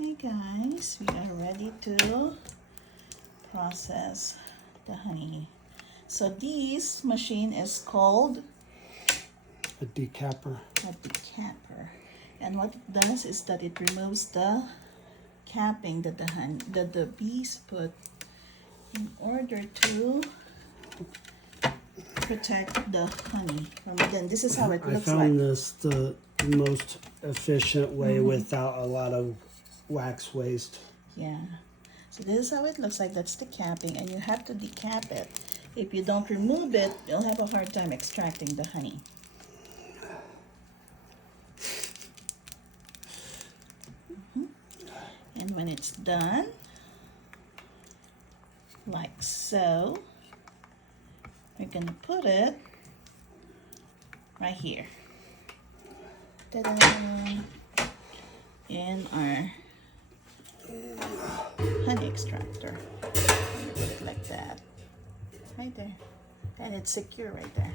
Hey guys, we are ready to process the honey. So this machine is called a decapper. A decapper. And what it does is that it removes the capping that the bees put in order to protect the honey. Then this is how it looks I found like. this the most efficient way without a lot of wax waste. Yeah. So this is how it looks like. That's the capping, and you have to decap it. If you don't remove it, you'll have a hard time extracting the honey. And when it's done, like so, we're gonna put it right here. Ta-da! In our honey extractor. Put it like that. Right there. And it's secure right there.